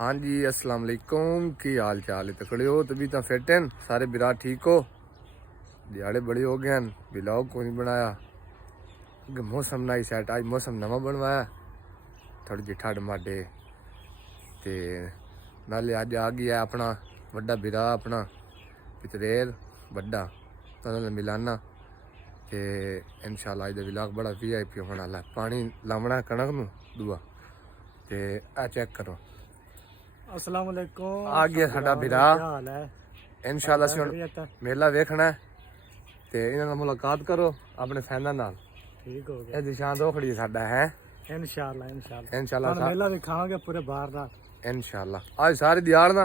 हाँ जी अस्सलाम वालेकुम की हाल चाल है तकड़े हो तभी तो फिट हैं सारे बिरा ठीक हो दिहाड़े बड़े हो गए हैं ब्लॉग को नहीं बनाया क्योंकि मौसम ना ही सेट आज मौसम नवा बनवाया थोड़ी जी ठंड माडे ते नाले अज आ गया अपना बड़ा बिरा अपना पितरेर बड़ा तो मिलाना ते इंशाल्लाह अज ब्लॉग बड़ा VIP होने वाला पानी लावना कणक नूं दुआ ते आ चेक करो अस्सलाम वालेकुम आ गया साडा बिरा हाल है इंशाल्लाह ਅਸੀਂ ਹੁਣ ਮੇਲਾ ਵੇਖਣਾ ਤੇ ਇਹਨਾਂ ਨਾਲ ਮੁਲਾਕਾਤ ਕਰੋ ਆਪਣੇ ਫੈਨਾਂ ਨਾਲ ठीक हो गया ਇਹ ਦਿਸ਼ਾਂ ਦੋਖੜੀ ਸਾਡਾ ਹੈ इंशाल्लाह मेला दिखाओगे पूरे बाहर रात इंशाल्लाह आज सारी दिहाड़ ना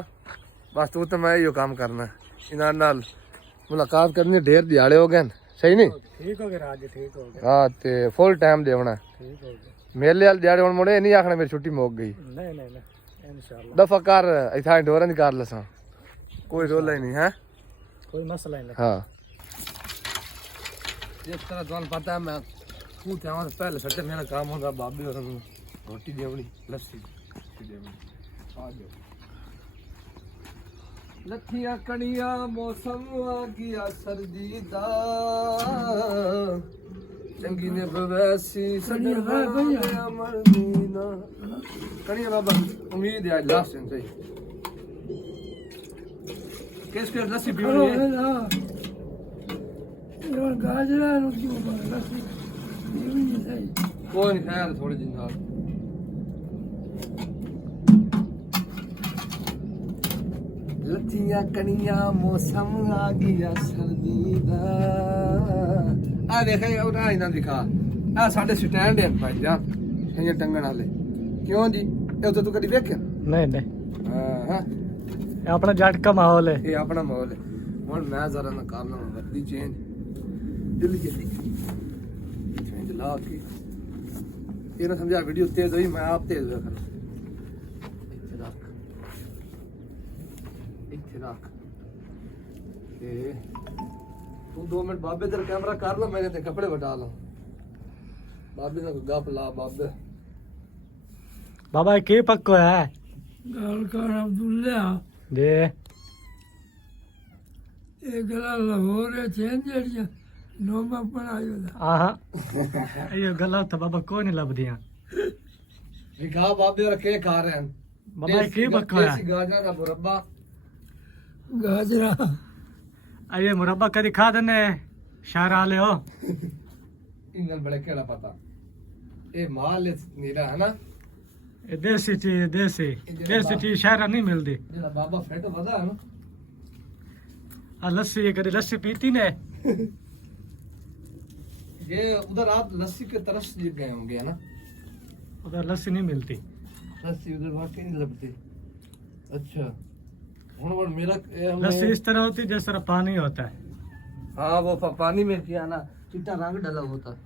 बस तू तो मैं यो काम करना ਇਹਨਾਂ ਨਾਲ ਮੁਲਾਕਾਤ ਕਰਨੀ ढेर ਦਿਹਾੜੇ ਹੋ ਗਏ ਸਹੀ ਨਹੀਂ ठीक हो गया राज ठीक हो गया ਹਾਂ ਤੇ ਫੁੱਲ ਟਾਈਮ ਦੇਵਣਾ ठीक हो गया ਮੇਲੇ ਵਾਲੇ ਦਿਹਾੜੇ ਹੁਣ ਮੁੜੇ ਨਹੀਂ ਆਖਣਾ ਮੇਰੀ ਛੁੱਟੀ ਮੁੱਕ ਗਈ नहीं इंशाल्लाह ਦਫਾ ਕਰ ਇਥਾਂ ਡੋਰਾਂ ਦੀ ਕਰ ਲਸਾਂ ਕੋਈ ਰੋਲਾ ਹੀ ਨਹੀਂ ਹੈ कोई मसला नहीं हाँ जिस तरह तुम्हें पता है मैं पूछा हूँ पहले सच्चे मेरा काम होगा बाबे और रोटी देवनी लस्सी देवनी आ जाओ लठिया कणिया मौसम आ गया सर्दी दा चंगी ने बवैसी सजन मरदीना कणिया बाबा उम्मीद है आज लास्ट दिन सही किस पे लस्सी पीनी है गाजरा कोई नहीं खैर थोड़े दिन बाद लठिया कनिया मौसम आ गया सर्दी दा आ देखा ये उड़ा इना दिखा आ साडे स्टैंड है भाई जा ये टंगण वाले क्यों जी ये तो तू कभी देखया नहीं हां अपना जट का माहौल है ये अपना माहौल है हुन मैं जरा ना करना वर्दी चेंज जल्दी चेंज ला के ये ना समझा वीडियो तेज हुई मैं आप तेज हुआ करूं इथे रख ए तू 2 मिनट बाबे तेरा कैमरा कर लो मैं ते कपड़े बटा लो बाबे ना गप ला बाबे बाबा के पक्को है ਗੱਲ ਕਰ ਅਬਦੁੱਲਾ दे ਇਹ ਗਲਾ ਲਾਹੌਰ ਚੇਂਜ ਜਿਹੜੀਆਂ ਨੋਮਾ ਬਣਾਇਓ ਦਾ आहा ये गलत तो बाबा कोई नहीं लभदियां दिखा बाबे और के खा रहे हैं बाबा ये के पक्को है देसी गाजर का मुरब्बा ਗਾਜਰਾ ये मुरब्बा कदी खा दने शहर आले हो इंगल बड़े केड़ा पता ये माल नीरा है ना ये देसी चीज शहर नहीं मिलती जेड़ा बाबा फैट वदा है ना लस्सी कदी लस्सी पीती ने ये उधर आप लस्सी के तरफ से गए होंगे है ना उधर लस्सी नहीं मिलती लस्सी उधर वाकई नहीं लगती अच्छा और मेरा लस्सी इस तरह होती है जिस तरह पानी होता है हाँ वो पानी में किया ना चिट्टा रंग डाला होता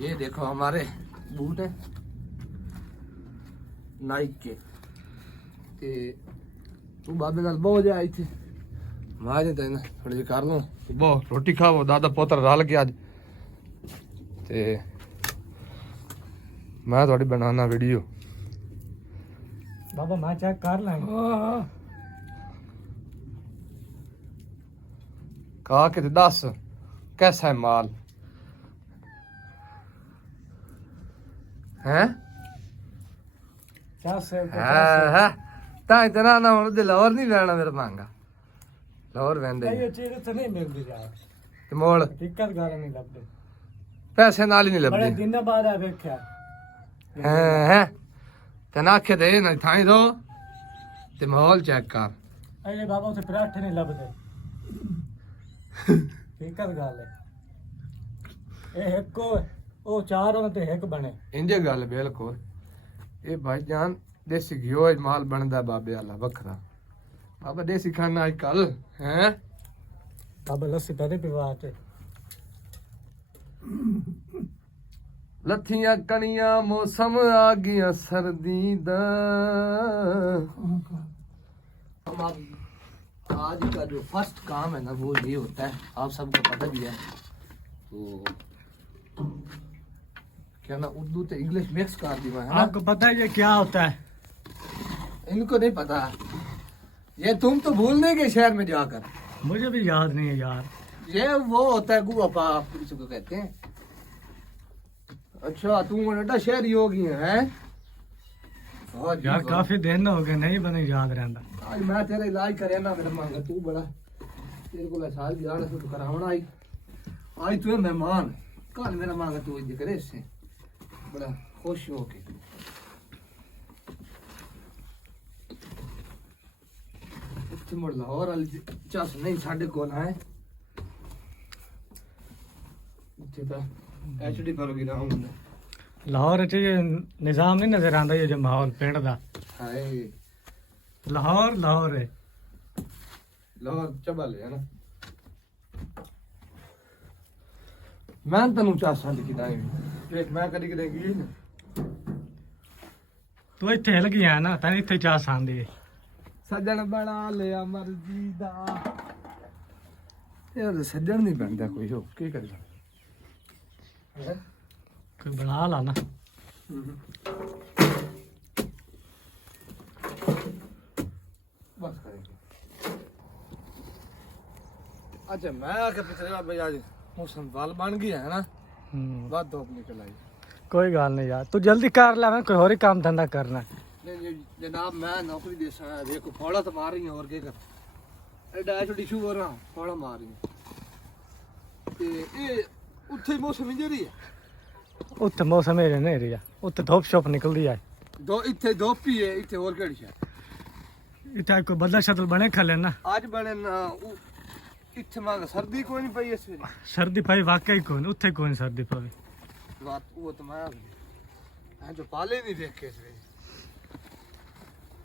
ये देखो हमारे बूट है नाइक के ते तू बाबे नाल बहुत जाए थे मां जी तेन थोड़ी जी कर लो बहुत रोटी खाओ दादा पोतर रल के आज ते मैं थोड़ी बनाना वीडियो बाबा मैं चेक कर लेंगे ਹਾਂ कहा के दस कैसा है माल हैं क्या से है ता इतना ना हुन दे लाहौर नहीं लेना मेरा मांगा लाहौर वेंदे ये चीज तो नहीं मिलती यार ते मोड़ दिक्कत गाल नहीं लगती पैसे नाल ही नहीं बड़े लबदे दिन बाद आ देखा हैं ते ना के दे ना थाई दो ते माहौल चेक कर अरे बाबा से पराठे नहीं लभदे दिक्कत गाल है ये एक को ओ चार होने ते एक बने इंजे गल बिल्कुल ये भाईजान देसी घियो माल बनदा बाबे वाला बखरा बाबा देसी खाना आज कल हैं बाबा लस्सी तो नहीं पिवाते लठिया कणिया मौसम आ गया सर्दी दा आज का जो फर्स्ट काम है ना वो ये होता है आप सबको पता भी है तो क्या ना उर्दू तो इंग्लिश मिक्स कर दी मैं है ना आपको पता है ये क्या होता है इनको नहीं पता। ये तुम तो भूल नहीं गए शहर में जाकर। मुझे भी याद नहीं है यार। ये वो होता है गुआ पाप जिसको कहते हैं। अच्छा तू एडा शहरी हो गई है? बहुत यार काफी दिन हो गए, नहीं बने याद रहता। आज मैं तेरा इलाज करे ना मेरा मांगा तू बड़ा तेरे को साल यार तू करावना आई आज तू मेहमान कल मेरा मांगा तू इज करे इससे बड़ा खुश हो के ਇੱਥੇ ਮੁੜ ਲਾਹੌਰ ਵਾਲੀ ਚੱਸ ਨਹੀਂ ਸਾਡੇ ਕੋਲ ਹੈ ਇੱਥੇ ਤਾਂ ਐਚਡੀ ਪਰ ਵੀ ਨਾ ਹੁੰਦਾ लाहौर च ये निजाम नहीं नजर आता, ये जो माहौल पिंड दा। ਹਾਏ लाहौर लाहौर है। ਲਾਹੌਰ ਚਬਲ ਹੈ ਨਾ ਮੈਂ ਤੈਨੂੰ ਚਾਸਾਂ ਦੀ ਕਿਦਾਂ ਦੇਖ ਮੈਂ ਕਦੀ ਕਿਤੇ ਗਈ ਨਾ तू इत्थे हिल गया ना, तैਨੂੰ इत्थे चाह सांदी है। ਸੱਜਣ ਬਣਾ ਲਿਆ ਮਰਜ਼ੀ ਦਾ ਇਹ ਸੱਜਣ ਨਹੀਂ ਬਣਦਾ ਕੋਈ ਹੋ ਕੀ ਕਰੀਏ ਹੈ कोई बना ला ना। बस करेंगे। अच्छा मैं आके पिछले भाई आज मौसम वाल बन गया है ना बात धूप निकल आई कोई गल नहीं यार, तू जल्दी कर ले, मैं कोई और ही काम धंधा करना। नहीं जनाब मैं नौकरी दे सा देखो फौड़ा तो मार रही है और क्या कर एडा छोटी शू हो रहा फौड़ा मार रही है ते ये ਉੱਥੇ ਮੌਸਮ ਇੰਜਰੀ ਹੈ उत्थे मौसम है नहीं रिया, उत्थे धूप शोप निकलदी है। ਦੋ ਇੱਥੇ ਧੁੱਪ ਹੀ ਹੈ ਇੱਥੇ ਹੋਰ ਕਿਹੜੀ ਹੈ इत्थे कोई बदल शदल बने खले ना। ਅੱਜ ਬਣੇ ਨਾ ਇੱਥੇ ਮੰਗ ਸਰਦੀ ਕੋਈ ਨਹੀਂ ਪਈ ਇਸ ਵੇਲੇ सर्दी पई वाकई कोई नहीं, उत्थे कोई नहीं सर्दी पवे। बात वो तो मैं जो पाले नहीं देख के इस वे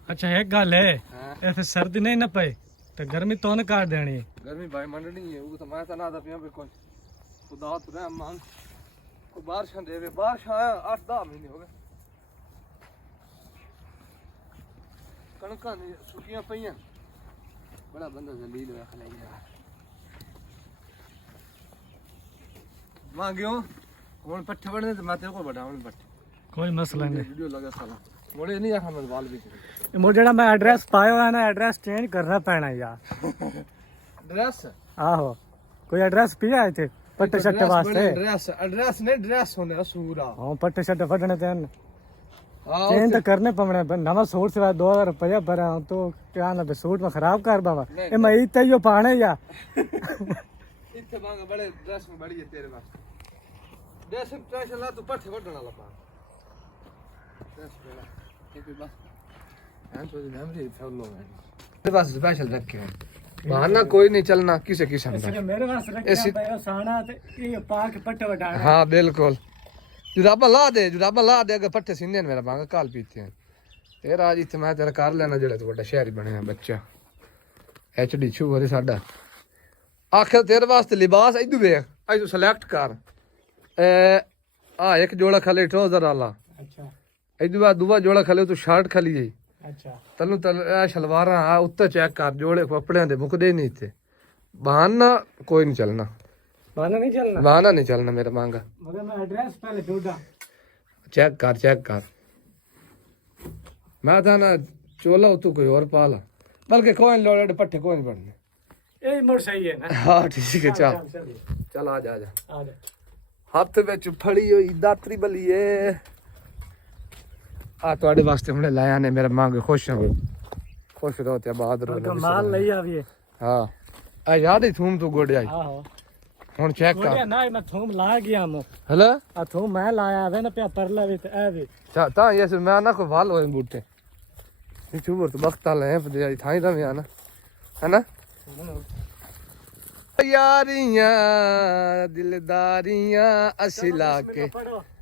अच्छा एक गल है, हाँ। ऐसे सर्दी नहीं ना पई तो गर्मी तो न काट देनी है। गर्मी भाई मंडनी है वो तो मैं तो ना था पिया पे कोई खुदा तो रह मांग को बारिश देवे बारिश आया 8-10 महीने हो गए कणका ने सुखियां पईयां बड़ा बंदा जलील होया खलाई यार मांगियो ਹੁਣ ਪੱਠੇ ਵੜਨੇ ਤੇ ਮੈਂ ਤੇ ਕੋਲ ਵਡਾਉਣ ਪੱਠੇ कोई मसला नहीं। ਵੀਡੀਓ ਲਗਾ ਸਾਲਾ ਮੋੜੇ ਨਹੀਂ ਆਖਾਂ ਮੈਂ ਵਾਲ ਵੀ वो जेड़ा मैं एड्रेस पाया है ना, एड्रेस चेंज करना पैना यार। ड्रेस आहो कोई एड्रेस पिया है थे पट्टे शट्टे वास्ते। एड्रेस नहीं ड्रेस होने असूरा हां पट्टे शट्टे फटने ते हां चेंज तो करने पवने पर नवा सूट से 2000 रुपया भरा तो क्या ना बे सूट में खराब कर बाबा ए मैं इते यो पाने या इथे मांग बड़े ड्रेस में बड़ी है तेरे वास्ते ड्रेस में टेंशन ला तू पट्ठे वडना ला पा ड्रेस बेला एक बस हैं तो मेमोरी फॉलो है तेरे पास स्पेशल रखे हैं बहाना कोई नहीं चलना किसे किस्म का मेरे वास्ते रखना पे साना ते ये पाक पट्टे वटाना। हां बिल्कुल जुराबा ला दे अगर पट्टे सीने मेरा मांग काल पीते हैं तेरा आज इथे मैं तेरा कर लेना जेड़ा तू बड़ा शहरी बने बच्चा एचडी छू होरे साडा आखिर तेरे वास्ते लिबास इदू वेख आज तू सिलेक्ट कर एक जोड़ा खाली ट्राउजर वाला अच्छा इदू बाद दूआ जोड़ा खाली तू शर्ट खाली है अच्छा तनु शलवारा आ उत्ते चेक कर जोड़े कपड़े दे मुकदे नहीं थे बहाना कोई नहीं चलना बहाना नहीं चलना मेरा मांगा मगर मैं एड्रेस पहले ढूंढा चेक कर मैं था ना चोला तू कोई और पाला बल्कि कोई लोड़े पट्टे कोई नहीं पड़ने ये मोड़ सही है ना। हाँ ठीक है चल आ जा हफ्ते ਵਿੱਚ ਫੜੀ ਹੋਈ ਦਾਤਰੀ ਬਲੀਏ ਆ ਤੁਹਾਡੇ ਵਾਸਤੇ ਹੁਣੇ ਲਾਇਆ ਨੇ ਮੇਰਾ ਮੰਗ ਖੁਸ਼ ਰਹੋ ਤੇ ਆਬਾਦ ਰਹੋ माल लई आवी ਹਾਂ ਆ ਯਾਦ ਹੀ ਥੂਮ ਤੂੰ ਗੋੜਿਆ आहो ਹੁਣ ਚੈੱਕ ਕਰ ना मैं थूम ला गया मो ਹਲਾ आ थूम मैं लाया वे ना पे परला भी ए भी ਤਾਂ ਇਹ ਮੈਂ ਨਾ ਕੋ ਵਾਲ ਹੋਏ ਬੂਟੇ ਇਹ ਚੂਬਰ ਤੋਂ ਬਖਤਾ ਲੈ ਫਦੇ ਥਾਈ ਦਾ ਮੈਂ ਨਾ ਹੈਨਾ यारियां दिलदारियां असि लाके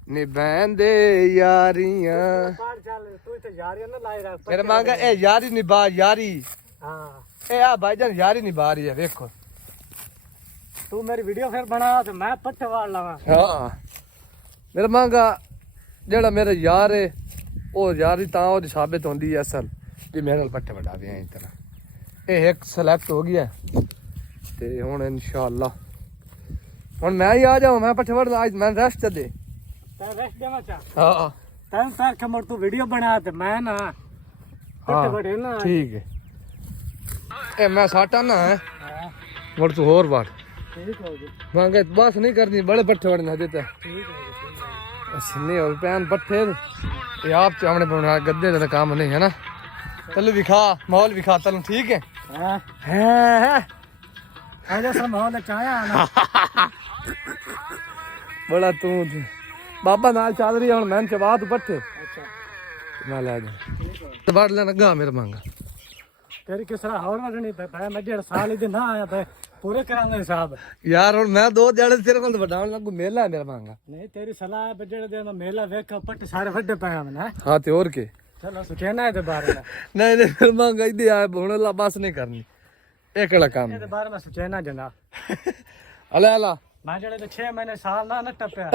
निभांदे यारियां मेरे मांगा ए यारी निभा यारी ए आ भाईजान यारी निभा रही है देखो तू मेरी वीडियो फिर बना तो मैं पट्टे वाड़ लावा। हाँ मेरे मांगा जेड़ा मेरा यार है ओ यारी तां ओदी साबित होंदी है असल भी मेरे नाल पट्टे वडा दे इस तरह ए एक सिलेक्ट हो गया ਤੇ ਹੁਣ ਇਨਸ਼ਾਅੱਲਾ ਹੁਣ ਮੈਂ ਹੀ ਆ ਜਾਵਾਂ ਮੈਂ ਪੱਠੇ ਵੜਦਾ ਅੱਜ ਮੈਂ ਰੈਸਟ ਦੇ रेस्ट देना चाह ਹਾਂ तन सर कमर तू वीडियो बना ते मैं ना ਪੱਠੇ ਵੱਡੇ ਨਾ ਠੀਕ ਹੈ ਇਹ ਮੈਂ ਸਾਟਾ ਨਾ ਹੈ ਮੁੜ ਤੂੰ ਹੋਰ ਬਾੜ ਠੀਕ ਹੋ ਗਈ ਮੰਗੇ ਬਸ ਨਹੀਂ ਕਰਨੀ ਬੜੇ ਪੱਠੇ ਵੜਨੇ ਹਜੇ ਤਾਂ ਠੀਕ ਹੋ ਗਈ ਸਿੰਨੇ ਹੋ ਪੈਨ ਪੱਠੇ ਇਹ ਆਪ ਚਾਵਣੇ ਬਣਾ ਗੱਦੇ ਦਾ ਕੰਮ ਨਹੀਂ ਹੈ ਨਾ ਚੱਲ ਵਿਖਾ ਮਾਹੌਲ ਵਿਖਾ ਤੈਨੂੰ ਠੀਕ ਹੈ ਹੈ ਆਜਾ ਸਰ ਮਾਹੌਲ ਚਾਇਆ ਨਾ ਬੜਾ ਤੂੰ ਬਾਬਾ ਨਾਲ ਚੱਲ ਰਹੀ ਹੁਣ ਮੈਂ ਚਬਾ ਤੂੰ ਪੱਠੇ ਅੱਛਾ ਮੈਂ ਲੈ ਜਾ ਤੇ ਵੜ ਲੈਣ ਗਾ ਮੇਰਾ ਮੰਗਾ ਤੇਰੀ ਕਿਸ ਤਰ੍ਹਾਂ ਹੋਰ ਵੜਨੀ ਪੈ ਮੈਂ 1.5 ਸਾਲ ਇਹਦੇ ਨਾ ਆਇਆ ਤੇ ਪੂਰੇ ਕਰਾਂਗੇ ਹਿਸਾਬ ਯਾਰ ਹੁਣ ਮੈਂ 2 ਦਿਹਾੜੇ ਤੇਰੇ ਕੋਲ ਵਡਾਉਣ ਲੱਗੂ ਮੇਲਾ ਹੈ ਮੇਰਾ ਮੰਗਾ ਨਹੀਂ ਤੇਰੀ ਸਲਾਹ ਬੱਜੜ ਦੇ ਮੇਲਾ ਵੇਖ ਪੱਟ ਸਾਰੇ ਵੱਡੇ ਪਏ ਹਨ ਹੈ ਹਾਂ ਤੇ ਹੋਰ ਕੀ ਚਲੋ ਸੁਚੇਨਾ ਇਹਦੇ ਬਾਰੇ ਨਹੀਂ ਨਹੀਂ ਫਿਰ ਮੰਗਾ ਇੱਥੇ ਆ ਹੁਣ ਲਾ ਬਸ ਨਹੀਂ ਕਰਨੀ ਇਹ ਕਿਹੜਾ ਕੰਮ ਇਹਦੇ ਬਾਰੇ ਮੈਂ ਸੁਚੇਨਾ ਜਨਾ ਅਲੇ ਅਲਾ ਮੈਂ ਜਿਹੜੇ ਤੇ 6 ਮਹੀਨੇ ਸਾਲ ਨਾ ਟੱਪਿਆ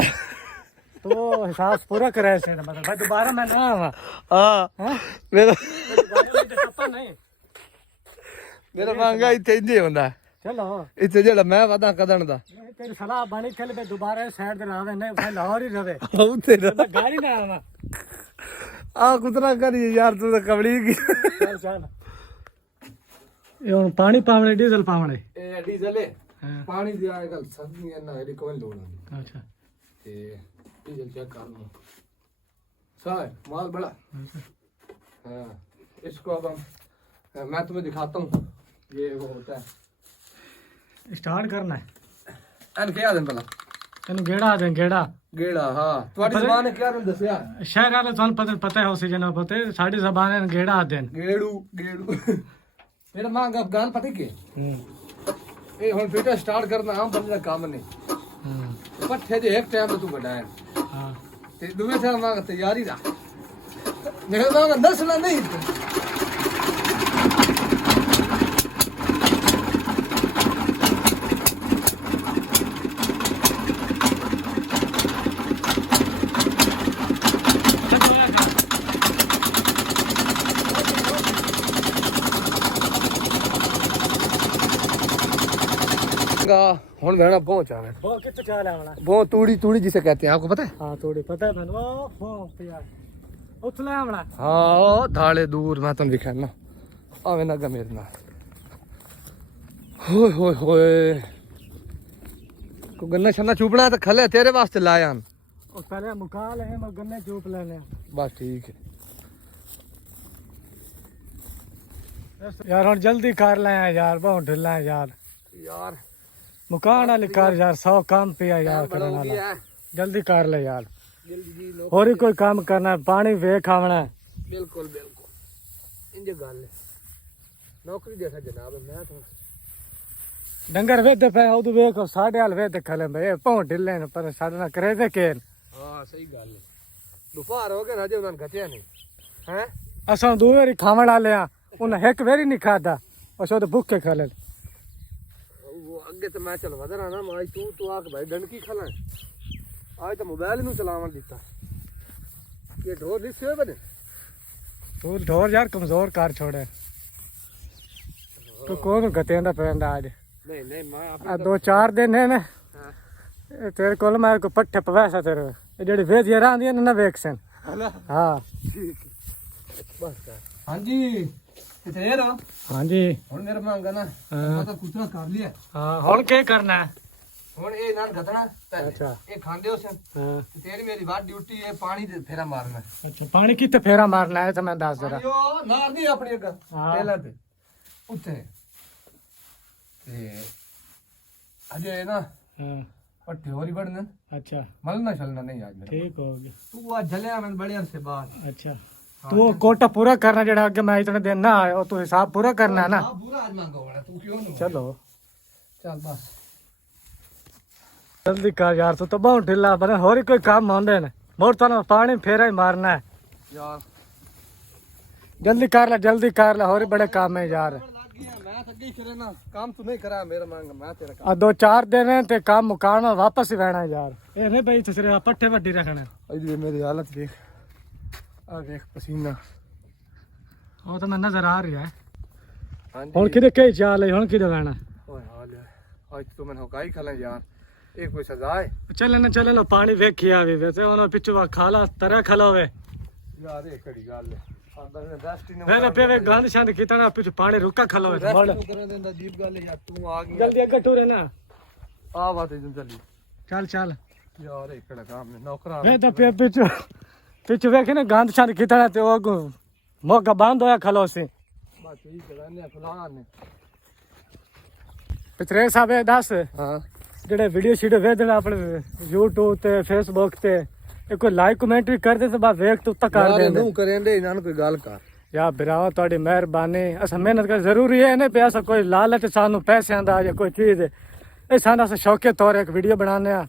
ਤੋ ਹਿਸਾਬ ਪੂਰਾ ਕਰਾਇਆ ਸੀ ਮਤਲਬ ਭਾਈ ਦੁਬਾਰਾ ਮੈਂ ਨਾ ਆਵਾਂ ਹਾਂ ਮੇਰਾ ਪਤਾ ਨਹੀਂ ਮੇਰਾ ਮੰਗਾ ਇੱਥੇ ਇੰਦੇ ਹੁੰਦਾ ਚਲੋ ਇੱਥੇ ਜਿਹੜਾ ਮੈਂ ਵਾਦਾ ਕਦਣ ਦਾ ਤੇਰੀ ਸਲਾਹ ਬਣੀ ਚੱਲ ਬੇ ਦੁਬਾਰਾ ਸਾਈਡ ਤੇ ਲਾਵੇ ਨਹੀਂ ਭਾਈ ਲਾਹੌਰ ਹੀ ਰਵੇ ਆਉ ਤੇਰਾ ਮੈਂ ਗਾੜੀ ਨਾ ਆਵਾਂ ਆ ਕੁਤਰਾ ਕਰੀ ਯਾਰ ਤੂੰ ਤਾਂ ਕਬੜੀ ਕੀ ਚੱਲ ਚੱਲ ਇਹ ਹੁਣ ਪਾਣੀ ਪਾਵਣੇ ਡੀਜ਼ਲ ਪਾਵਣੇ ਇਹ ਡੀਜ਼ਲ ਹੈ ਹਾਂ ਪਾਣੀ ਦੀ ਆ ਗੱਲ ਸਮਝੀ ਨਾ ਇਹਦੀ ਕੋਈ ਲੋੜ ਨਹੀਂ ਅੱਛਾ ਤੇ ਡੀਜ਼ਲ चेक कर लो साहब माल बड़ा हाँ इसको अब हम मैं तुम्हें दिखाता हूँ ये वो होता है स्टार्ट करना है एन क्या दिन भला तेन गेड़ा दे गेड़ा गेड़ा हाँ तुम्हारी जबान है क्या तुम दसिया शहर वाले तो पता है उसी जना पता है साड़ी जबान है गेड़ा देन गेड़ू गेड़ू मेरा मां गप गाल पता के ये हुन फिर स्टार्ट करना आम बंदे दा काम नहीं पट्ठे जे एक टाइम तू बड़ा है हां ते दूसरे साल मां तैयारी दा मेरे मां दसना नहीं हुन वेना पहुंच आवे वो कितना चाल है वाला वो तूड़ी तूड़ी जिसे कहते हैं आपको पता है हां थोड़ी पता है मैंने वो यार उथला वाला हाँ धाले दूर मैं तुम दिखाना आवे ना गा मेरे नाल होए होए होए को गन्ना छन्ना चुपना है तो खले तेरे वास्ते लाया हन और पहले मुका ले मैं गन्ने चूप लेने बस ठीक है यार और जल्दी कर ले यार बहुत ढिला है यार यार मुकान वाली कार यार 100 काम पिया यार करने वाला जल्दी कर ले यार जल्दी जी लो और ही कोई काम करना है पानी वे खावना है बिल्कुल बिल्कुल इंजे गल है नौकरी देखा जनाब मैं तो डंगर वेदे पे उदू वेख साढ़े हाल वेदे खले भाई पौं ढिले ने पर साढ़े ना करे दे केन हां सही गल है दोपहर हो गए ना जे उन्होंने घटिया नहीं हैं असां दो बारी खावण वाले आ उन एक वेरी नहीं खाता असो तो भूखे खले वो अगे तो मैं चल वधर ना आज तू आके भाई डंकी खला आज तो मोबाइल नु चलावन दिता ये ढोर नहीं से बने तू ढोर यार कमजोर कार छोड़े तो कौन गतेंदा पेंदा आज नहीं नहीं मैं आ 2-4 दिन है ना तेरे कोल मैं को पट्ठे पवैसा तेरे ये जेडी वेजियां रांदियां ना वेखसन हां बस हां जी किथे रहो हां जी हुन मेरा मांगा ना पता कुतरा कर लिया हां हुन के करना है हुन ए नाल घटना अच्छा ए खांदे हो सन हां तेरी मेरी बात ड्यूटी है पानी दे फेरा मारना अच्छा पानी कितने फेरा मारना है तो मैं दस जरा यो नार दी अपनी अगर हाँ। पहला ते उत्ते ते अजे ना हां पट्टे होरी बढ़ने अच्छा मलना चलना नहीं आज मेरा ठीक होगी तू आज जले मैं बड़े से बाद अच्छा तू कोटा पूरा करना जेड़ा आगे मैं इतने दिन ना आया तो हिसाब पूरा करना है ना हां पूरा आज मांगा वाला तू क्यों नहीं चलो चल बस जल्दी कर यार तू तो बहुत ढिला बने और कोई काम होंदे ने मोर तो पानी फेरा ही मारना है यार जल्दी कर ले और बड़े काम है यार मैं तो गई करे ना काम तू नहीं करा मेरा मांगा मैं तेरा काम आ 2-4 दिन है ते काम मुकान में वापस ही रहना है यार ये नहीं भाई तुसरे पट्टे वड्डी रखना इधर मेरी हालत देख आ देख पसीना वो तो मैं नजर आ रही है हां हुन किदे के चाल है हुन किदे रहना ओए हाल है आज तो मैंने होकाई खला यार एक कोई सजा है चले ना पानी वेखी आवे वैसे उन पिछवा खाला तरह खलोवे यार ये कड़ी गल है ਸਾਡਾ ਰੈਸਟ ਹੀ ਨਾ ਵੇ ਪੇ ਗੰਦ ਛੰਦ ਕੀਤਾ ਨਾ ਪਿੱਛੇ ਪਾਣੀ ਰੁਕਾ ਖਲੋ ਵੇ ਮੜ ਕਰਨ ਦਿੰਦਾ ਅਜੀਬ ਗੱਲ ਹੈ ਯਾਰ ਤੂੰ ਆ ਗਿਆ ਜਲਦੀ ਅੱਗੇ ਟੁਰੇ ਨਾ ਆ ਬਾਤ ਜਨ ਚੱਲੀ ਚੱਲ ਚੱਲ ਯਾਰ ਇਹ ਕਿਹੜਾ ਕੰਮ ਹੈ ਨੌਕਰਾਂ ਵੇ ਤਾਂ ਪਿੱਛੇ ਵੇਖੇ ਨਾ ਗੰਦ ਛੰਦ ਕੀਤਾ ਨਾ ਤੇ ਉਹ ਮੋਗਾ ਬੰਦ ਹੋਇਆ ਖਲੋ ਸੀ ਬਸ ਇਹ ਕਰਾਨੇ ਫਲਾਣ ਨੇ ਪਿਛਰੇ ਸਾਹਿਬ ਇਹ ਦੱਸ ਹਾਂ ਜਿਹੜੇ ਵੀਡੀਓ ਸ਼ੀਡੀਓ ਵੇਖਦੇ ਆਪਣੇ YouTube ਤੇ Facebook ਤੇ ਇਹ ਕੋਈ ਲਾਈਕ ਕਮੈਂਟ ਵੀ ਕਰਦੇ ਤੇ ਬਸ ਵੇਖ ਤੂੰ ਤਾਂ ਕਰ ਯਾਰ ਦੇਂਦੇ ਇਹਨੂੰ ਕਰੇਂਦੇ ਇਹਨਾਂ ਨੂੰ ਕੋਈ ਗੱਲ ਕਰ ਯਾ ਭਰਾਵਾ ਤੁਹਾਡੀ ਮਿਹਰਬਾਨੀ ਅਸਾਂ ਮਿਹਨਤ ਕਰ ਜ਼ਰੂਰੀ ਹੈ ਨੇ ਪੈਸਾ ਕੋਈ ਲਾਲਚ ਸਾਨੂੰ ਪੈਸਿਆਂ ਦਾ ਜਾਂ ਕੋਈ ਚੀਜ਼ ਇਹ ਸਾਡਾ ਸ਼ੌਕੇ ਤੌਰ ਇੱਕ ਵੀਡੀਓ ਬਣਾਉਂਦੇ ਆ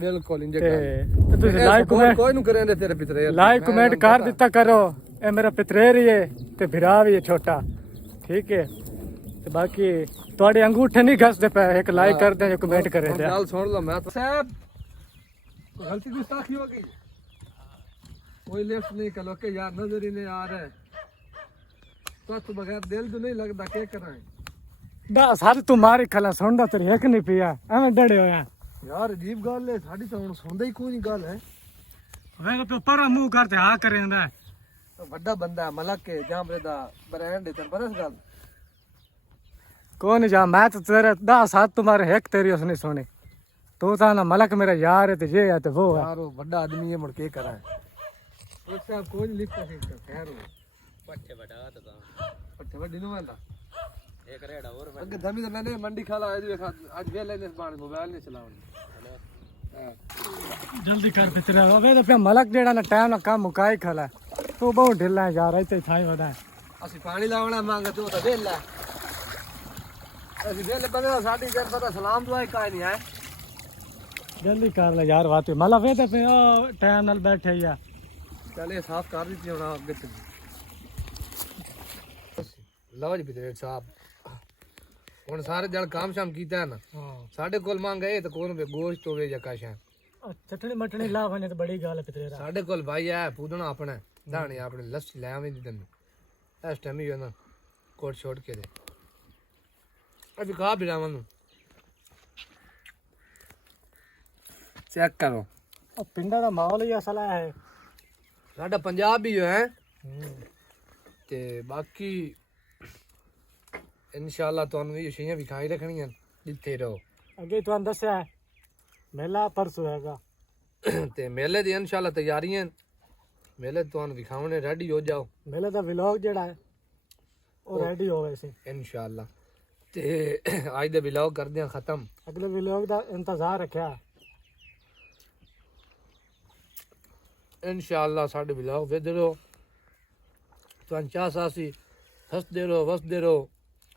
ਬਿਲਕੁਲ ਇੰਜ ਤੇ ਤੁਸੀਂ ਲਾਈਕ ਕਮੈਂਟ ਕੋਈ ਨੂੰ ਕਰੇਂਦੇ ਤੇਰੇ ਪਿਤਰੇ ਲਾਈਕ ਕਮੈਂਟ ਕਰ ਦਿੱਤਾ ਕਰੋ ਇਹ ਮੇਰਾ ਪਿਤਰੇਰ ਹੀ ਹੈ ਤੇ ਭਰਾ ਵੀ ਹੈ ਛੋਟਾ ਠੀਕ ਹੈ ਤੇ ਬਾਕੀ ਤੁਹਾਡੇ ਅੰਗੂਠੇ ਨਹੀਂ ਘਸਦੇ ਪਏ ਇੱਕ ਲਾਈਕ ਕਰਦੇ ਜਾਂ ਕਮੈਂਟ ਕਰਦੇ ਗੱਲ ਸੁਣ ਲਓ ਮੈਂ ਸਾਹਿਬ गलती गुस्ताखी हो गई कोई लेफ्ट नहीं करो के यार नजर ही नहीं आ रहा है तो बगैर दिल तो नहीं लगता क्या कराएं ਦਾ ਸਾਰੇ ਤੂੰ ਮਾਰੀ ਖਲਾ ਸੁਣਦਾ ਤੇਰੇ ਇੱਕ ਨਹੀਂ ਪਿਆ ਐਵੇਂ ਡੜੇ ਹੋਇਆ यार अजीब गल है साडी तो हुन सुनदा ही कोई नहीं गल है ਵੇ ਤੇ ਪਰਾ ਮੂੰਹ ਕਰਤੇ ਹਾਂ ਕਰੇਂਦਾ ਵੱਡਾ ਬੰਦਾ ਹੈ ਮਲਕ ਕੇ ਜਾਮਰੇ ਦਾ ਬ੍ਰਾਂਡ ਹੈ ਤੈਨੂੰ ਪਤਾ ਇਸ ਗੱਲ कौन जा मैं तो तेरे 10 साथ तुम्हारे एक तेरी उसने सुनी तू था ना मलक मेरा यार है तो ये है तो वो है यार वो बड़ा आदमी है मुड़ के करा है एक साहब कोई नहीं लिखता है खैर हो पट्टे बटा तो पट्टे बड़ी नो वाला एक रेड़ा और अगे धमी तो मैंने मंडी खाला आज वे लेने बाण मोबाइल नहीं चलावन जल्दी कर पितरा वे तो पे मलक जेड़ा ना टाइम ना काम मुकाई खला तू बहुत ढिला है यार इते थाई वदा ਅਸੀਂ ਪਾਣੀ ਲਾਉਣਾ ਮੰਗ ਤੂੰ ਤਾਂ ਵੇਲਾ ਅਸੀਂ ਵੇਲੇ ਬੰਦੇ ਸਾਡੀ ਜਨ ਪਤਾ ਸਲਾਮ ਦੁਆਈ ਕਾਇ ਨਹੀਂ ਹੈ जल्दी कर ले यार बात मला वे तो पे टाइम नाल बैठे या ਚੱਲ ਇਹ ਸਾਫ਼ ਕਰ ਦਿੱਤੀ ਹੁਣ ਅੱਗੇ ਤੇ ਲਓ ਜੀ ਬਿਦਰ ਸਾਹਿਬ ਹੁਣ ਸਾਰੇ ਜਣ ਕੰਮ ਸ਼ਾਮ ਕੀਤਾ ਨਾ हां ਸਾਡੇ ਕੋਲ ਮੰਗ ਆਏ ਤਾਂ ਕੋਲ ਗੋਸ਼ਤ ਹੋਵੇ ਜਾਂ ਕਾਸ਼ਾ चटनी मटनी ला बने तो बड़ी गल है पितरा ਸਾਡੇ ਕੋਲ ਭਾਈ ਆ ਪੂਦਣਾ ਆਪਣਾ ਦਾਣੇ ਆਪਣੇ ਲੱਸੀ ਲੈ ਆਵੇਂ ਦੀ ਤੈਨੂੰ ਇਸ ਟਾਈਮ ਹੀ ਨਾ ਕੋਟ ਛੋੜ ਕੇ ਦੇ ਅਭੀ ਖਾ ਬਿਲਾਵਾਂ ਨੂੰ ਚੈੱਕ ਕਰੋ ओ पिंडा दा माहौल ही असला है ਸਾਡਾ ਪੰਜਾਬ ਵੀ ਹੈ ਤੇ ਬਾਕੀ ਇਨਸ਼ਾਅੱਲਾ ਤੁਹਾਨੂੰ ਇਹ ਸ਼ੀਆਂ ਵੀ ਖਾਈ ਰੱਖਣੀਆਂ ਜਿੱਥੇ ਰਹੋ ਅੱਗੇ ਤੁਹਾਨੂੰ ਦੱਸਿਆ ਮੇਲਾ ਪਰਸੋਂ ਹੈਗਾ ਤੇ ਮੇਲੇ ਦੀ ਇਨਸ਼ਾਅੱਲਾ ਤਿਆਰੀਆਂ ਮੇਲੇ ਤੁਹਾਨੂੰ ਵਿਖਾਉਣੇ ਰੈਡੀ ਹੋ ਜਾਓ ਮੇਲੇ ਦਾ ਵਲੌਗ ਜਿਹੜਾ ਹੈ ਉਹ ਰੈਡੀ ਹੋ ਗਏ ਸੀ ਇਨਸ਼ਾਅੱਲਾ ਤੇ ਅੱਜ ਦੇ ਵਲੌਗ ਕਰਦੇ ਹਾਂ ਖਤਮ ਅਗਲੇ ਵਲੌਗ ਦਾ ਇੰਤਜ਼ਾਰ ਰੱਖਿਆ ਇਨਸ਼ਾਅੱਲਾ ਸਾਡੇ ਵਲੌਗ ਵੇਖਦੇ ਰਹੋ ਤੁਹਾਨੂੰ ਚਾਹ ਸਾਸੀ ਹੱਸਦੇ ਰਹੋ ਵਸਦੇ ਰਹੋ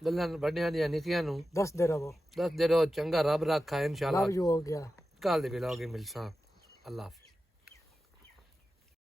ਗੱਲਾਂ ਵੱਡਿਆਂ ਦੀਆਂ ਨਿੱਕੀਆਂ ਨੂੰ ਦੱਸਦੇ ਰਹੋ ਦੱਸਦੇ ਰਹੋ ਚੰਗਾ ਰੱਬ ਰੱਖਾ ਇਨਸ਼ਾਅੱਲਾ ਲਵ ਯੂ ਹੋ ਗਿਆ ਕੱਲ ਦੇ ਵਲੌਗ ਹੀ ਮਿਲਸਾਂ ਅੱਲਾਹ ਹਾਫਿਜ਼